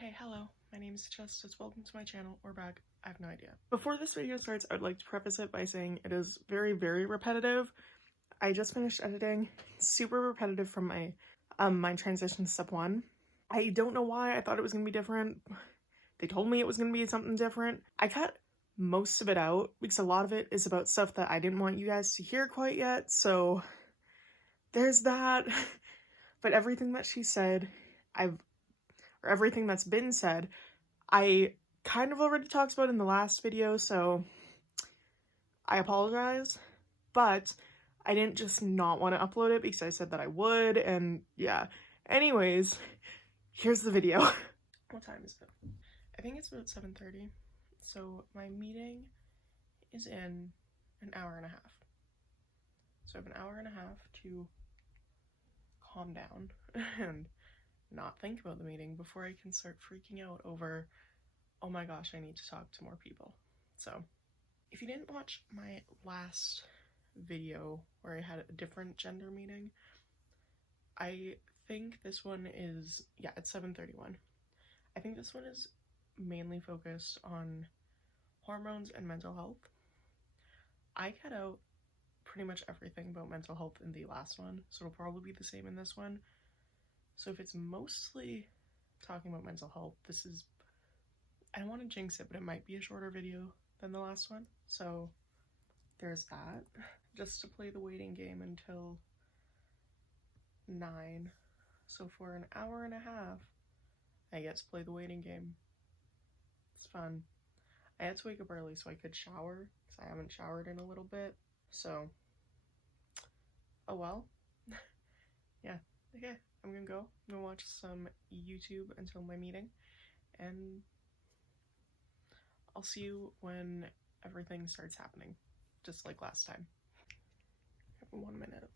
Hey, hello. My name is Justice. Welcome to my channel, or back. I have no idea. Before this video starts, I would like to preface it by saying it is very, very repetitive. I just finished editing. It's super repetitive from my transition to step 1. I don't know why. I thought it was gonna be different. They told me it was gonna be something different. I cut most of it out because a lot of it is about stuff that I didn't want you guys to hear quite yet, so there's that. But everything that she said, or everything that's been said, I kind of already talked about in the last video, so I apologize. But I didn't just not want to upload it because I said that I would, and yeah. Anyways, here's the video. What time is it? I think it's about 7:30. So my meeting is in an hour and a half. So I have an hour and a half to calm down and not think about the meeting before I can start freaking out over, oh my gosh, I need to talk to more people. So if you didn't watch my last video where I had a different gender meeting, I think this one is, yeah, it's 7:31. I think this one is mainly focused on hormones and mental health. I cut out pretty much everything about mental health in the last one, so it'll probably be the same in this one. So if it's mostly talking about mental health, this is, I don't want to jinx it, but it might be a shorter video than the last one. So there's that. Just to play the waiting game until 9. So for an hour and a half, I get to play the waiting game. It's fun. I had to wake up early so I could shower, because I haven't showered in a little bit. So, oh well. Yeah, okay. I'm gonna go. I'm gonna watch some YouTube until my meeting, and I'll see you when everything starts happening, just like last time. I have 1 minute,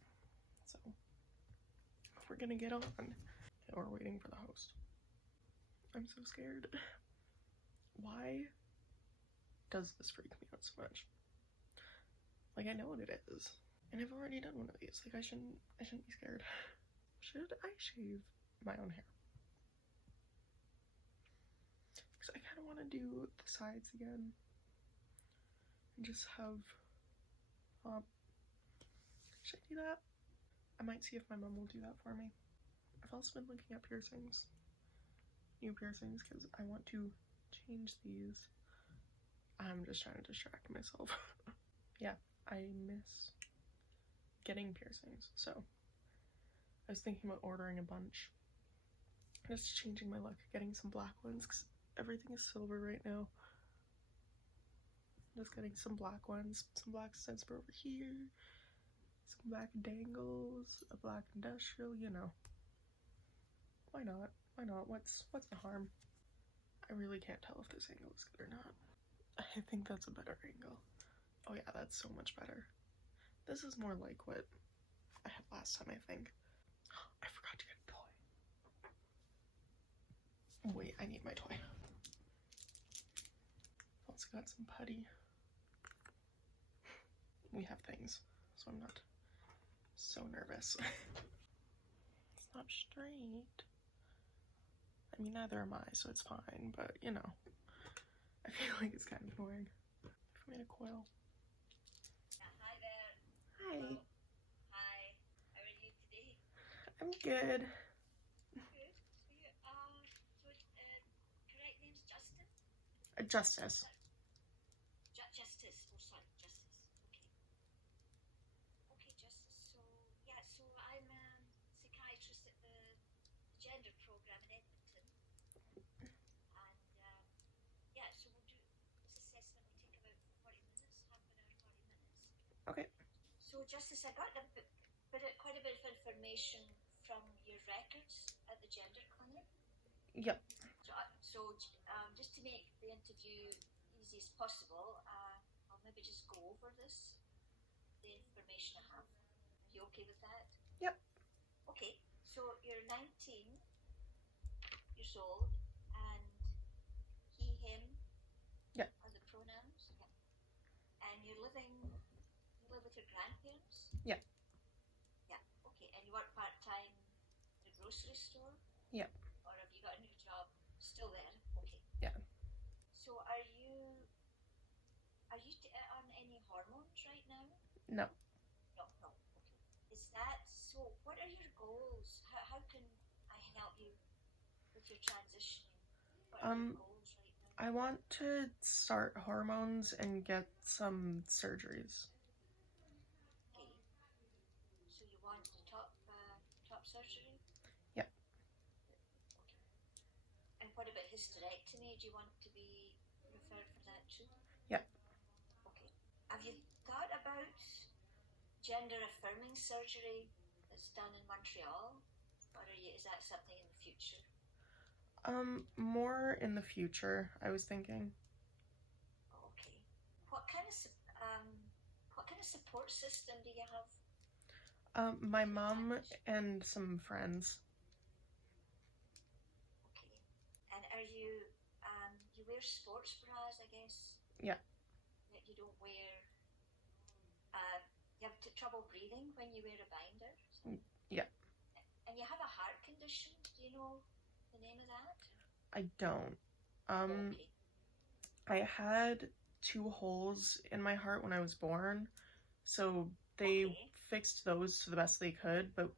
so we're gonna get on. We're waiting for the host. I'm so scared. Why does this freak me out so much? Like, I know what it is, and I've already done one of these. Like, I shouldn't be scared. Should I shave my own hair? Because I kind of want to do the sides again and just have should I do that? I might see if my mom will do that for me. I've also been looking at piercings, new piercings, because I want to change these. I'm just trying to distract myself. Yeah, I miss getting piercings, so I was thinking about ordering a bunch. Just changing my look, getting some black ones, because everything is silver right now. Just getting some black ones, some black studs for over here, some black dangles, a black industrial, you know. Why not? Why not? What's the harm? I really can't tell if this angle is good or not. I think that's a better angle. Oh yeah, that's so much better. This is more like what I had last time, I think. I forgot to get a toy. Wait, I need my toy. Also got some putty. We have things, so I'm not so nervous. It's not straight. I mean, neither am I, so it's fine, but you know, I feel like it's kind of annoying. I've made a coil. Hi there. Hi. Hello. Hi. How are you today? I'm good. Good. So you correct name's Justin? Justice. Justice. Oh, sorry, Justice. Okay. Okay, Justice. So yeah, so I'm a psychiatrist at the gender program in Edmonton, and yeah, so we'll do this assessment. Will take about 40 minutes, half an hour, 40 minutes. Okay. So Justice, I got quite a bit of information from your records at the gender clinic. Yep. So just to make the interview easy as possible, I'll maybe just go over the information I have. Are you okay with that? Yep. Okay, so you're 19 years old, and he, him Yep. are the pronouns. Yeah. And you live with your grandparents? Yep. Yeah, okay. And you work part-time at a grocery store? Yep. Or have you got a new job still there? Are you on any hormones right now? No. No, no. Okay. Is that so? What are your goals? How can I help you with your transitioning? What are your goals right now? I want to start hormones and get some surgeries. Okay. So you want top surgery? Yep. Okay. And what about hysterectomy? Do you want to be referred for that too? Yep. Okay. Have you thought about gender affirming surgery that's done in Montreal? Or is that something in the future? More in the future, I was thinking. Okay. What kind of support system do you have? My mom and some friends. Okay. And are you you wear sports bras, I guess? Yeah. You don't wear you have trouble breathing when you wear a binder? Yeah. And you have a heart condition. Do you know the name of that? I don't. Okay. I had 2 holes in my heart when I was born, so they fixed those to the best they could, but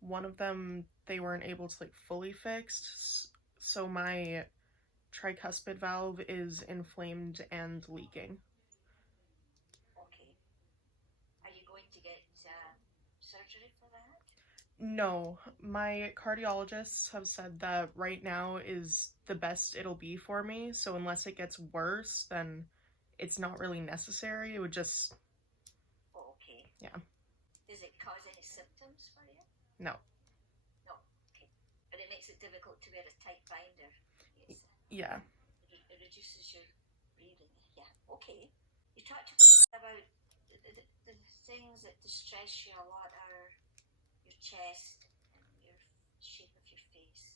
one of them they weren't able to like fully fix, so my tricuspid valve is inflamed and leaking. Okay. Are you going to get surgery for that? No, my cardiologists have said that right now is the best it'll be for me, so unless it gets worse, then it's not really necessary. It would just... Oh, okay. Yeah. Does it cause any symptoms for you? No. No, okay. But it makes it difficult to wear a tight binder. Yeah. It reduces your breathing. Yeah, okay. You talked about the things that distress you a lot are your chest and your shape of your face.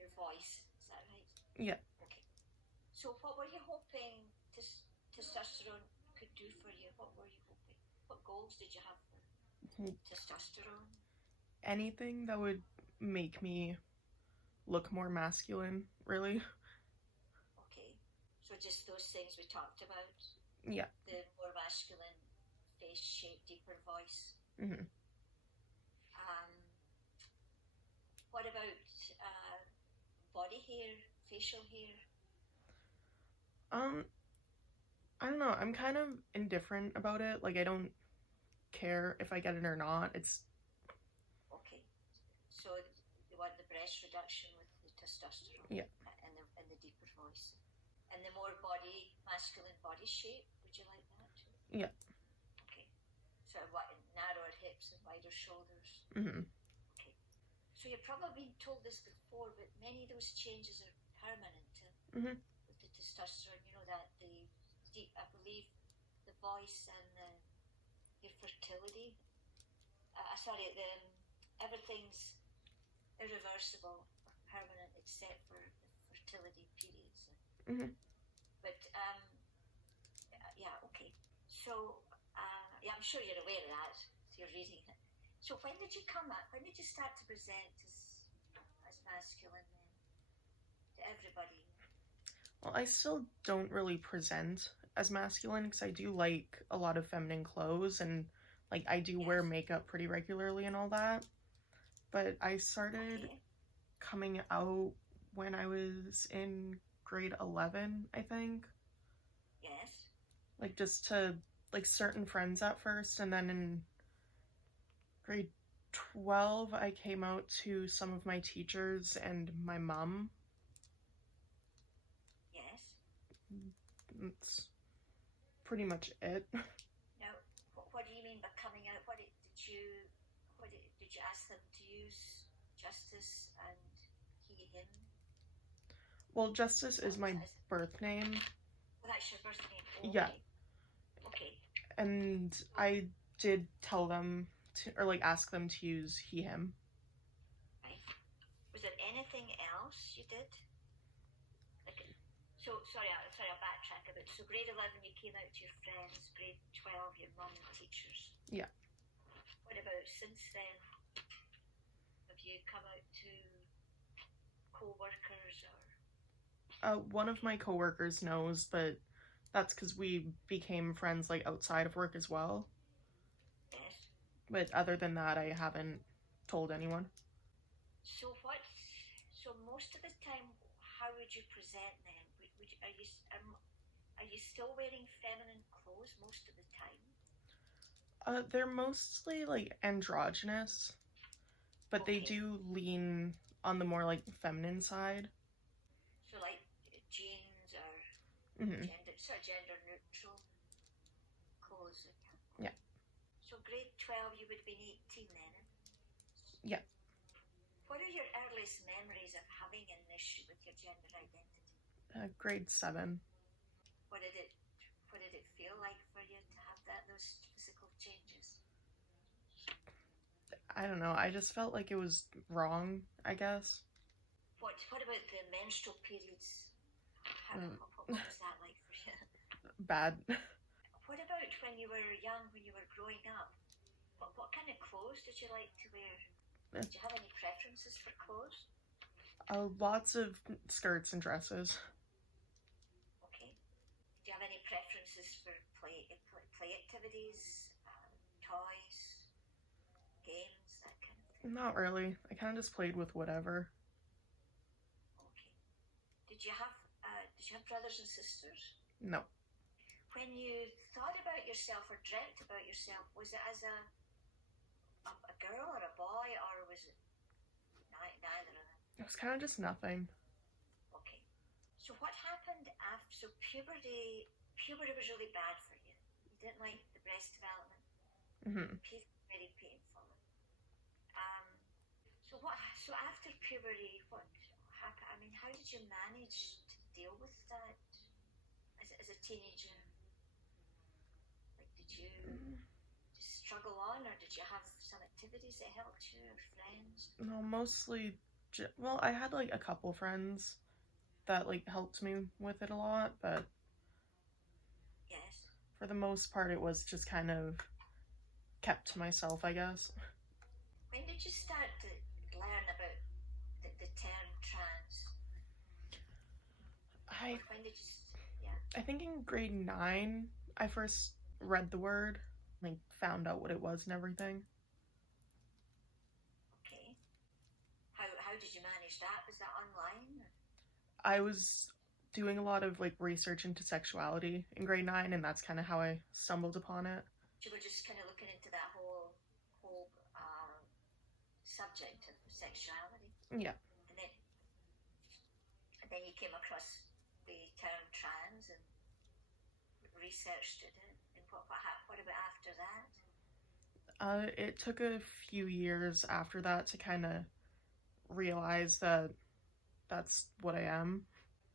Your voice, is that right? Yeah. Okay. So what were you hoping testosterone could do for you? What were you hoping? What goals did you have for testosterone? Anything that would make me look more masculine, really. Okay. So just those things we talked about? Yeah. The more masculine face shape, deeper voice. Mm-hmm. What about body hair, facial hair? I don't know. I'm kind of indifferent about it. Like, I don't care if I get it or not. It's... Okay. So you want the breast reduction with the testosterone? Yeah. And the deeper voice. And the more masculine body shape, would you like that too? Yeah. Okay. So narrower hips and wider shoulders. Mm-hmm. Okay. So you've probably been told this before, but many of those changes are permanent Mm-hmm. with the testosterone. You know that I believe the voice and your fertility. Everything's irreversible or permanent except for the fertility periods. Mm-hmm. But yeah, okay. So yeah, I'm sure you're aware of that. So you're reading it. So when did you when did you start to present as masculine then to everybody? Well, I still don't really present as masculine because I do like a lot of feminine clothes and like I do wear makeup pretty regularly and all that. But I started coming out when I was in grade 11, I think. Yes. Like just to like certain friends at first, and then in grade 12 I came out to some of my teachers and my mom. That's pretty much it. Now, what do you mean by coming out? Did you ask them to use Justice and he, him? Well, Justice is my birth name. Well, that's your birth name. Oh, yeah. Okay. And I did tell them or like ask them to use he, him. Right. Was there anything else you did? So, sorry, I'll backtrack a bit. So, grade 11, you came out to your friends. Grade 12, your mum and teachers. Yeah. What about since then? Have you come out to co-workers or One of my coworkers knows, but that's because we became friends like outside of work as well. Yes. But other than that, I haven't told anyone. So what? So most of the time, how would you present them? Are you still wearing feminine clothes most of the time? They're mostly like androgynous, but they Okay. do lean on the more like feminine side. So like jeans or Hmm. gender neutral clothes. Yeah. So grade 12, you would have been 18 then. Eh? Yeah. What are your earliest memories of having an issue with your gender identity? Grade 7. What did it feel like for you to have those physical changes? I don't know. I just felt like it was wrong, I guess. What about the menstrual periods? What was that like for you? Bad. What about when you were young, when you were growing up? What kind of clothes did you like to wear? Did you have any preferences for clothes? Lots of skirts and dresses. Okay. Do you have any preferences for play activities, toys, games, that kind of thing? Not really. I kind of just played with whatever. Okay. Did you have brothers and sisters? No. When you thought about yourself or dreamt about yourself, was it as a girl or a boy, or was it neither of them? It was kind of just nothing. Okay. So what happened after? So puberty was really bad for you. You didn't like the breast development. Mm-hmm. Very painful. So after puberty, what happened? I mean, how did you manage to deal with that as a teenager? Like, did you just struggle on, or did you have some activities that helped you, or friends? No, mostly. Well, I had like a couple friends that like helped me with it a lot, but Yes. for the most part, it was just kind of kept to myself, I guess. When did you start to learn about the term trans? When did you? Yeah. I think in grade 9, I first read the word, like found out what it was and everything. Okay. How did you manage that? Was that online? I was doing a lot of like research into sexuality in grade 9, and that's kind of how I stumbled upon it. You were just kind of looking into that whole subject of sexuality. Yeah. And then you came across the term trans and researched it. And what about after that? It took a few years after that to kind of realize that that's what I am.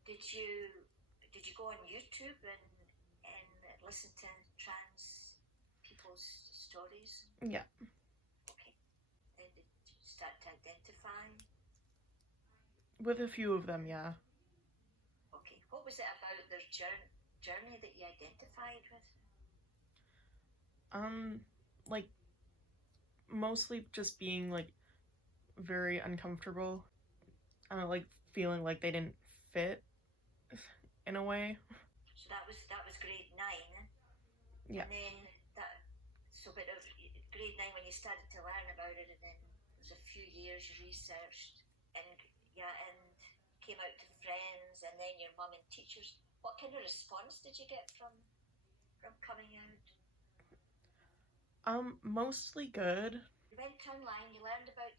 Did you go on YouTube and listen to trans people's stories? Yeah. Okay. Then did you start to identify? With a few of them, yeah. Okay. What was it about their journey that you identified with? Like mostly just being like very uncomfortable. Like feeling like they didn't fit in a way. So that was grade 9. Yeah. And then bit of grade 9 when you started to learn about it, and then it was a few years you researched and came out to friends, and then your mum and teachers. What kind of response did you get from coming out? Mostly good. You went online, you learned about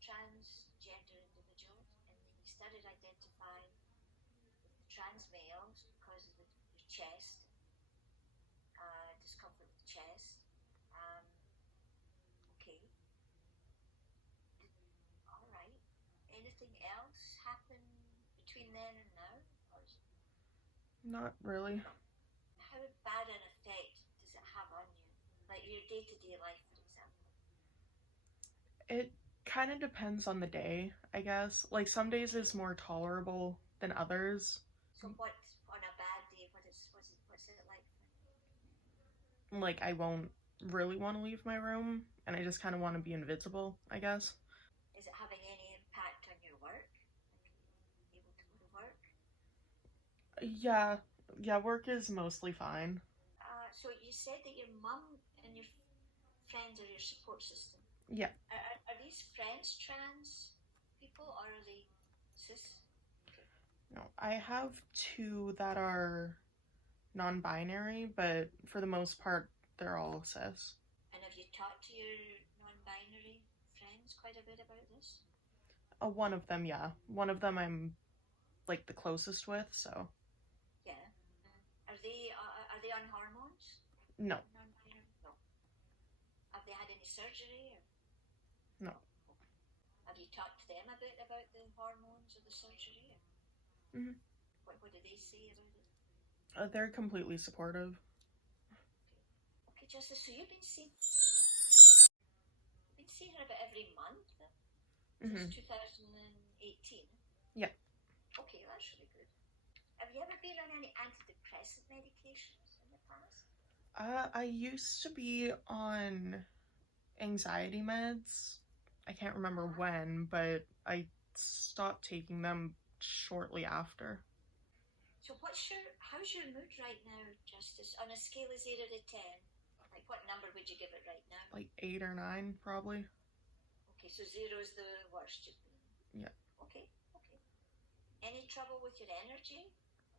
transgender individuals, and then you started identifying with the trans males because of your chest, discomfort with the chest. Okay. All right. Anything else happen between then and now? Not really. How bad an effect does it have on you? Like your day-to-day life, for example? It kind of depends on the day, I guess. Like some days it's more tolerable than others. So what, on a bad day, what's it like? Like I won't really want to leave my room, and I just kind of want to be invisible, I guess. Is it having any impact on your work? Like, able to go to work? Yeah, work is mostly fine. So you said that your mum and your friends are your support system. Yeah. Are these friends trans people or are they cis? Okay. No, I have two that are non-binary, but for the most part, they're all cis. And have you talked to your non-binary friends quite a bit about this? One of them, yeah. One of them I'm like the closest with, so Yeah. Are they on hormones? no. Non-binary? No. Have they had any surgery? Or? No. Have you talked to them a bit about the hormones or the surgery? Or? Mhm. What do they say about it? They're completely supportive. Okay, Justice. So you've been seeing her about every month since 2018. Yeah. Okay, that's really good. Have you ever been on any antidepressant medications in the past? I used to be on anxiety meds. I can't remember when, but I stopped taking them shortly after. So how's your mood right now, Justice? On a scale of 0 to 10, like what number would you give it right now? Like 8 or 9, probably. Okay, so 0 is the worst you've been. Yeah. Okay. Any trouble with your energy? Are you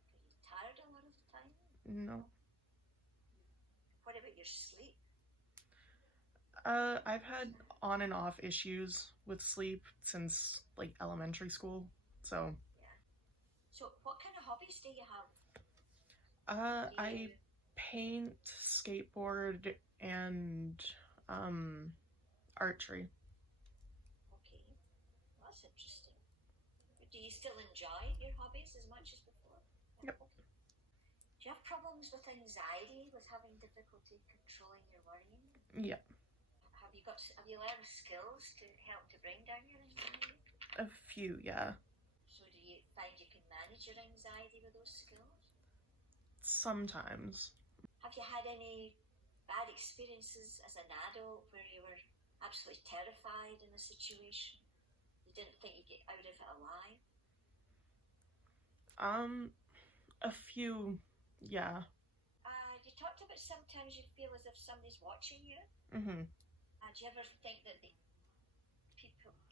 tired a lot of the time? No. What about your sleep? I've had on and off issues with sleep since like elementary school, so. Yeah. So what kind of hobbies do you have? I paint, skateboard, and archery. Okay, well, that's interesting. Do you still enjoy your hobbies as much as before? Yep. Okay. Do you have problems with anxiety, with having difficulty controlling your worrying? Yeah. Have you learned skills to help to bring down your anxiety? A few, yeah. So do you find you can manage your anxiety with those skills? Sometimes. Have you had any bad experiences as an adult where you were absolutely terrified in a situation? You didn't think you'd get out of it alive? A few, yeah. You talked about sometimes you feel as if somebody's watching you. Mm-hmm. Do you ever think that the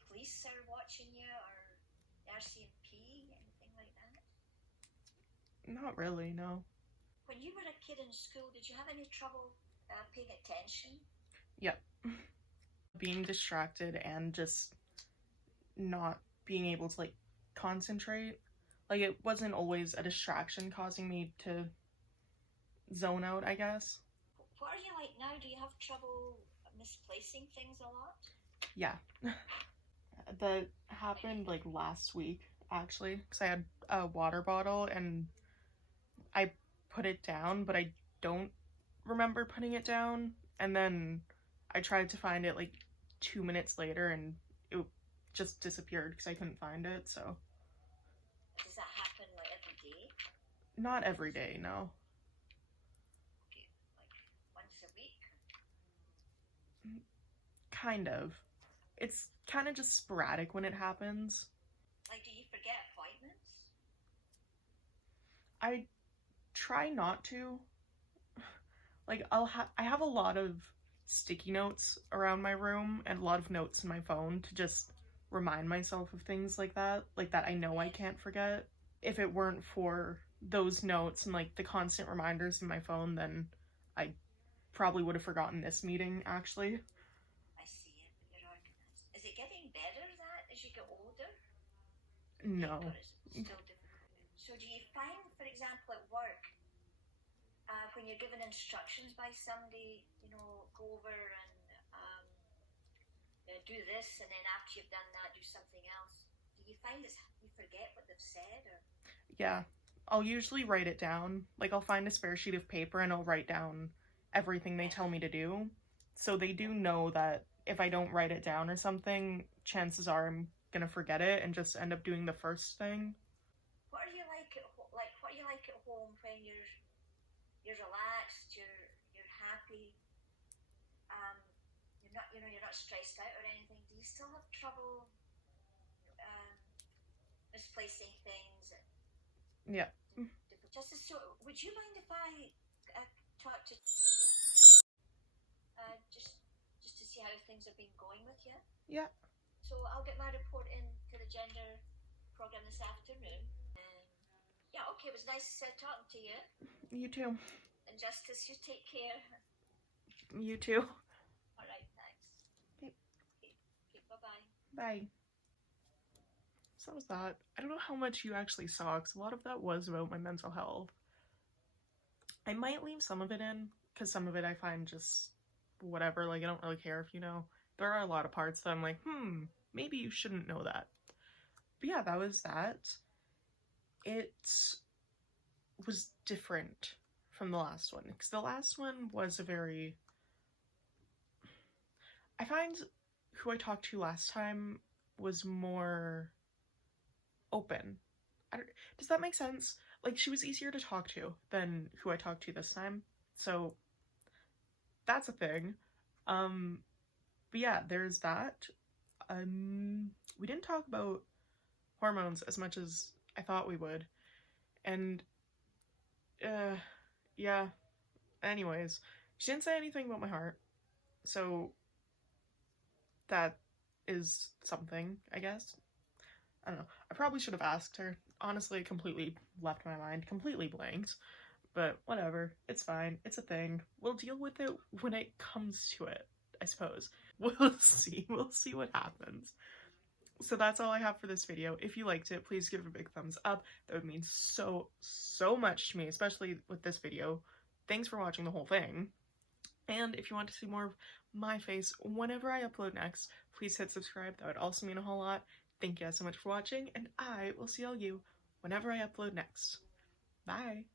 police are watching you, or the RCMP, anything like that? Not really, no. When you were a kid in school, did you have any trouble paying attention? Yep. Being distracted and just not being able to like concentrate. Like it wasn't always a distraction causing me to zone out, I guess. What are you like now? Do you have trouble misplacing things a lot? Yeah. That happened like last week, actually, because I had a water bottle and I put it down, but I don't remember putting it down. And then I tried to find it like 2 minutes later and it just disappeared because I couldn't find it, so. Does that happen like every day? Not every day, no. Okay, like once a week? Kind of. It's kind of just sporadic when it happens. Like, do you forget appointments? I try not to. Like, I have a lot of sticky notes around my room and a lot of notes in my phone to just remind myself of things like that I know I can't forget. If it weren't for those notes and like the constant reminders in my phone, then I probably would have forgotten this meeting, actually. I see it, but you're organized. Is it getting better that as you get older? No. Or is it still difficult? So do you find, for example, at work, when you're given instructions by somebody, go over and do this, and then after you've done that, do something else. Do you find you forget what they've said? Or? Yeah. I'll usually write it down. Like, I'll find a spare sheet of paper and I'll write down everything they tell me to do. So they do know that if I don't write it down or something, chances are I'm gonna forget it and just end up doing the first thing. What are you like at what are you like at home when you're relaxed, you're happy, you're not stressed out or anything? Do you still have trouble misplacing things? Yeah. Difficulty Justice, so would you mind if I talk to just to see how things have been going with you? Yeah. So I'll get my report in to the gender program this afternoon. Yeah, okay, it was nice talking to you. You too. And Justice, you take care. You too. All right, thanks. Okay. Okay, bye-bye. Bye. So that was that. I don't know how much you actually saw, because a lot of that was about my mental health. I might leave some of it in, because some of it I find just whatever, like I don't really care if you know. There are a lot of parts that I'm like, maybe you shouldn't know that. But yeah, that was that. It was different from the last one, because the last one was a very... I find who I talked to last time was more open. Does that make sense? Like, she was easier to talk to than who I talked to this time, so that's a thing. But yeah, there's that. We didn't talk about hormones as much as I thought we would, and yeah, anyways, she didn't say anything about my heart, so that is something, I guess. I don't know. I probably should have asked her. Honestly, it completely left my mind, completely blanked. But whatever, it's fine, it's a thing. We'll deal with it when it comes to it, I suppose. We'll see what happens. So that's all I have for this video. If you liked it, please give it a big thumbs up. That would mean so much to me, especially with this video. Thanks for watching the whole thing. And if you want to see more of my face whenever I upload next, please hit subscribe. That would also mean a whole lot. Thank you guys so much for watching, and I will see all you whenever I upload next. Bye!